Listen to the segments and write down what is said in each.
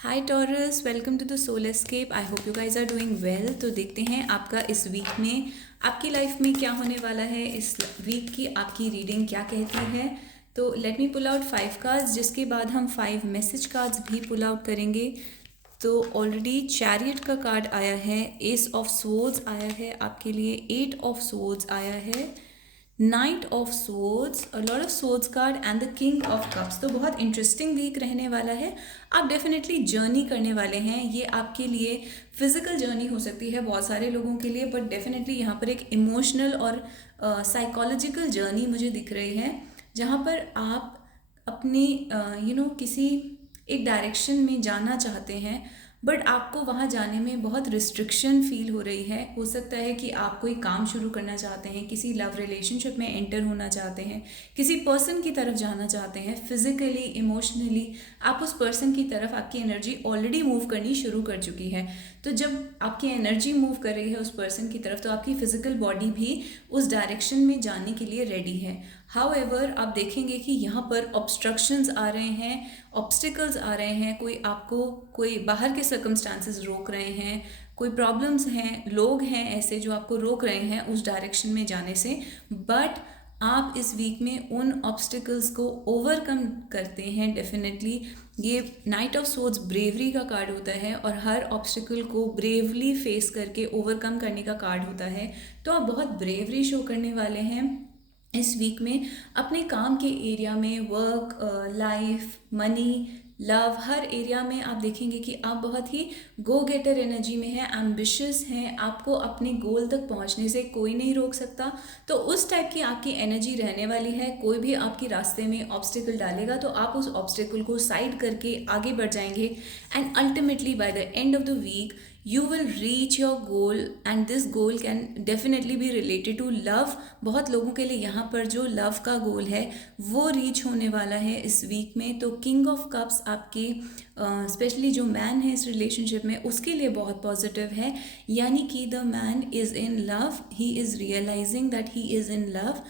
Hi Taurus, welcome to the soul escape. I hope you guys are doing well. तो देखते हैं आपका इस वीक में आपकी लाइफ में क्या होने वाला है। इस वीक की आपकी रीडिंग क्या कहती है। तो let me pull out 5 cards, जिसके बाद हम 5 मैसेज कार्ड्स भी पुल आउट करेंगे। तो ऑलरेडी चैरियट का कार्ड आया है, एस ऑफ सोर्ड्स आया है आपके लिए, 8 ऑफ सोर्ड्स आया है, night of swords, a lot of swords card and the king of cups. तो बहुत इंटरेस्टिंग वीक रहने वाला है। आप डेफिनेटली जर्नी करने वाले हैं। ये आपके लिए फिजिकल जर्नी हो सकती है बहुत सारे लोगों के लिए, बट डेफिनेटली यहाँ पर एक इमोशनल और साइकोलॉजिकल जर्नी मुझे दिख रही है, जहाँ पर आप अपने किसी एक डायरेक्शन में जाना चाहते हैं, बट आपको वहाँ जाने में बहुत रिस्ट्रिक्शन फील हो रही है। हो सकता है कि आप कोई काम शुरू करना चाहते हैं, किसी लव रिलेशनशिप में एंटर होना चाहते हैं, किसी पर्सन की तरफ जाना चाहते हैं। फिजिकली इमोशनली आप उस पर्सन की तरफ, आपकी एनर्जी ऑलरेडी मूव करनी शुरू कर चुकी है। तो जब आपकी एनर्जी मूव कर रही है उस पर्सन की तरफ, तो आपकी फिजिकल बॉडी भी उस डायरेक्शन में जाने के लिए रेडी है। हाउएवर आप देखेंगे कि यहाँ पर ऑब्स्ट्रक्शंस आ रहे हैं, ऑब्स्टिकल्स आ रहे हैं। कोई बाहर के सर्कमस्टांसेस रोक रहे हैं, कोई प्रॉब्लम्स हैं, लोग हैं ऐसे जो आपको रोक रहे हैं उस डायरेक्शन में जाने से। बट आप इस वीक में उन ऑब्स्टिकल्स को ओवरकम करते हैं डेफिनेटली। ये नाइट ऑफ सोर्ड्स ब्रेवरी का कार्ड होता है, और हर ऑब्स्टिकल को ब्रेवली फेस करके ओवरकम करने का कार्ड होता है। तो आप बहुत ब्रेवरी शो करने वाले हैं इस वीक में अपने काम के एरिया में। वर्क, लाइफ, मनी, लव, हर एरिया में आप देखेंगे कि आप बहुत ही गो गेटर एनर्जी में हैं, एम्बिशियस हैं। आपको अपने गोल तक पहुंचने से कोई नहीं रोक सकता। तो उस टाइप की आपकी एनर्जी रहने वाली है। कोई भी आपके रास्ते में ऑब्स्टिकल डालेगा तो आप उस ऑब्स्टिकल को साइड करके आगे बढ़ जाएंगे, and ultimately by the end of the week you will reach your goal, and this goal can definitely be related to love। बहुत लोगों के लिए यहाँ पर जो लव का गोल है वो रीच होने वाला है इस वीक में। तो किंग ऑफ कप्स आपके स्पेशली जो मैन है इस रिलेशनशिप में, उसके लिए बहुत पॉजिटिव है। यानी कि the man is in love, he is realising that he is in love.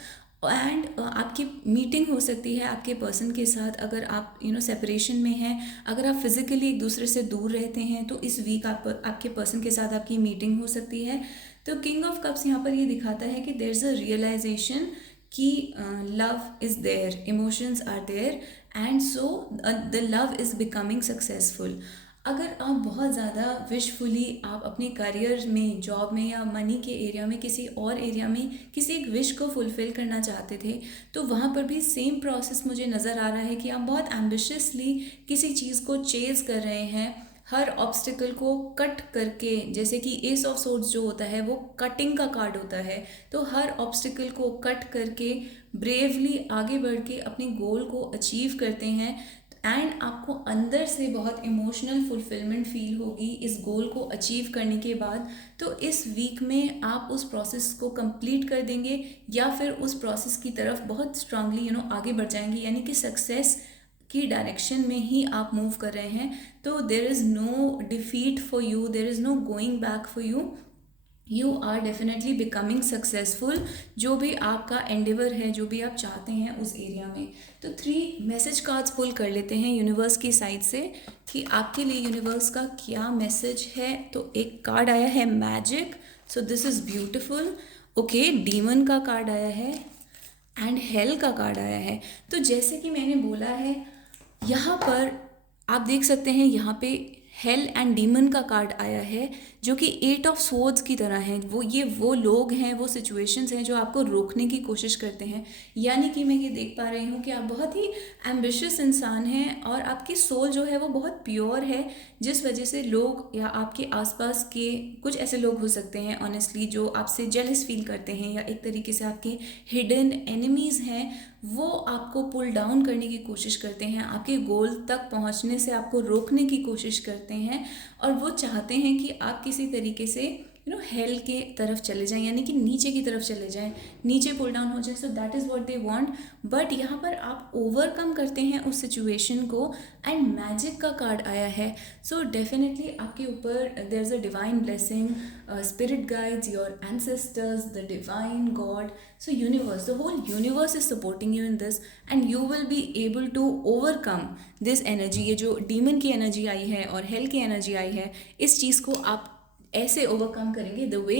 And आपकी मीटिंग हो सकती है आपके पर्सन के साथ। अगर आप सेपरेशन में हैं, अगर आप फिजिकली एक दूसरे से दूर रहते हैं, तो इस वीक आपके पर्सन के साथ आपकी मीटिंग हो सकती है। तो किंग ऑफ कप्स यहाँ पर ये दिखाता है कि देयर इज़ अ रियलाइजेशन कि love is there, emotions are there, and so the love is becoming successful. अगर आप बहुत ज़्यादा विशफुली आप अपने करियर में, जॉब में, या मनी के एरिया में, किसी और एरिया में किसी एक विश को फुलफ़िल करना चाहते थे, तो वहाँ पर भी सेम प्रोसेस मुझे नज़र आ रहा है कि आप बहुत एम्बिशियसली किसी चीज़ को चेज़ कर रहे हैं, हर ऑब्स्टिकल को कट करके। जैसे कि एस ऑफ सोर्ड्स जो होता है वो कटिंग का कार्ड होता है। तो हर ऑब्स्टिकल को कट करके ब्रेवली आगे बढ़ के अपने गोल को अचीव करते हैं, एंड आपको अंदर से बहुत इमोशनल फुलफिलमेंट फील होगी इस गोल को अचीव करने के बाद। तो इस वीक में आप उस प्रोसेस को कंप्लीट कर देंगे, या फिर उस प्रोसेस की तरफ बहुत स्ट्रांगली आगे बढ़ जाएंगे, यानी कि सक्सेस की डायरेक्शन में ही आप मूव कर रहे हैं। तो there is no defeat for you, there is no going back for you, you are definitely becoming successful. जो भी आपका एंडेवर है, जो भी आप चाहते हैं उस एरिया में। तो 3 मैसेज कार्ड्स पुल कर लेते हैं यूनिवर्स की साइड से कि आपके लिए यूनिवर्स का क्या मैसेज है। तो एक कार्ड आया है magic, so this is beautiful. Okay, demon का कार्ड आया है एंड हेल का कार्ड आया है। तो जैसे कि मैंने बोला है, यहाँ पर आप देख सकते हैं, यहाँ पे हेल एंड डीमन का कार्ड आया है, जो कि 8 ऑफ सोर्ड्स की तरह है। वो लोग हैं, वो सिचुएशंस हैं जो आपको रोकने की कोशिश करते हैं। यानी कि मैं ये देख पा रही हूँ कि आप बहुत ही एम्बिशियस इंसान हैं, और आपकी सोल जो है वो बहुत प्योर है, जिस वजह से लोग या आपके आसपास के कुछ ऐसे लोग हो सकते हैं ऑनेस्टली जो आपसे जेलस फील करते हैं, या एक तरीके से आपके हिडन एनिमीज़ हैं। वो आपको पुल डाउन करने की कोशिश करते हैं, आपके गोल तक पहुंचने से आपको रोकने की कोशिश करते हैं, और वो चाहते हैं कि आप किसी तरीके से हेल के तरफ चले जाएं, यानी कि नीचे की तरफ चले जाएं, नीचे पुल डाउन हो जाए. So that is what they want. But यहाँ पर आप ओवरकम करते हैं उस सिचुएशन को, एंड मैजिक का कार्ड आया है. सो डेफिनेटली आपके ऊपर there is a divine blessing, spirit guides, your ancestors, the divine God. So universe, the whole universe is supporting you in this, and you will be able to overcome this energy. ये जो demon की energy आई है और hell की energy आई है, इस चीज़ को आप ऐसे ओवरकम करेंगे the way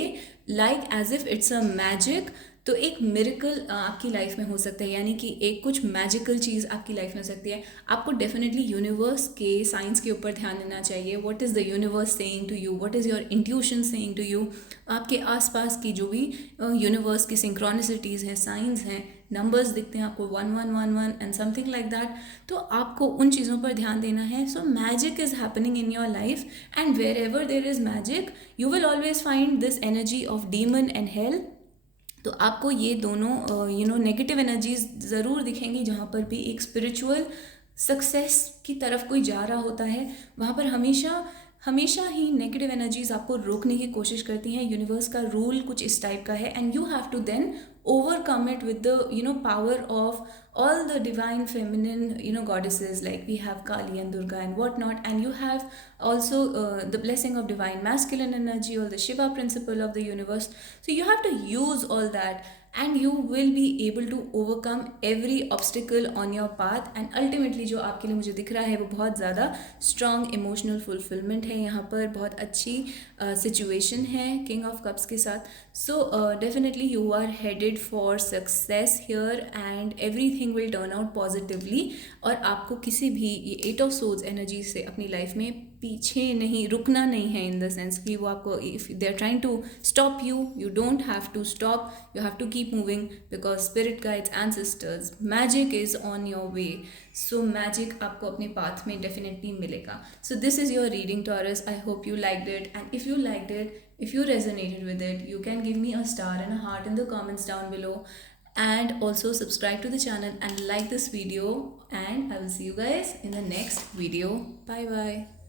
like as if it's a magic. तो एक मिरेकल आपकी लाइफ में हो सकता है, यानी कि एक कुछ मैजिकल चीज़ आपकी लाइफ में हो सकती है. आपको डेफिनेटली यूनिवर्स के साइंस के ऊपर ध्यान देना चाहिए. What is the universe saying to you, what is your intuition saying to you. आपके आसपास की जो भी यूनिवर्स की सिंक्रोनिसिटीज़ हैं, साइंस हैं, नंबर्स दिखते हैं आपको 1111 एंड समथिंग लाइक दैट, तो आपको उन चीज़ों पर ध्यान देना है. So magic is happening in your life, and wherever there is magic you will always find this energy of demon and hell. तो आपको ये दोनों नेगेटिव एनर्जीज ज़रूर दिखेंगी. जहाँ पर भी एक स्पिरिचुअल सक्सेस की तरफ कोई जा रहा होता है, वहाँ पर हमेशा ही नेगेटिव एनर्जीज आपको रोकने की कोशिश करती हैं. यूनिवर्स का रूल कुछ इस टाइप का है, and you have to then overcome it with the power of all the divine feminine goddesses, like we have Kali and Durga and whatnot, and you have also the blessing of divine masculine energy, or the Shiva principle of the universe. So you have to use all that, and you will be able to overcome every obstacle on your path. And ultimately जो आपके लिए मुझे दिख रहा है वो बहुत ज़्यादा strong emotional fulfillment है. यहाँ पर बहुत अच्छी situation है King of Cups के साथ. So definitely you are headed for success here, and everything will turn out positively. और आपको किसी भी ये 8 of Swords energy से अपनी लाइफ में पीछे नहीं रुकना नहीं है, इन द सेंस कि वो आपको if they are trying to stop you don't have to stop, you have to keep moving, because spirit guides, ancestors, magic is on your way. So magic आपको अपने पाथ में definitely मिलेगा. So this is your reading Taurus. I hope you liked it, and if you liked it, if you resonated with it, you can give me a star and a heart in the comments down below, and also subscribe to the channel and like this video, and I will see you guys in the next video. Bye bye.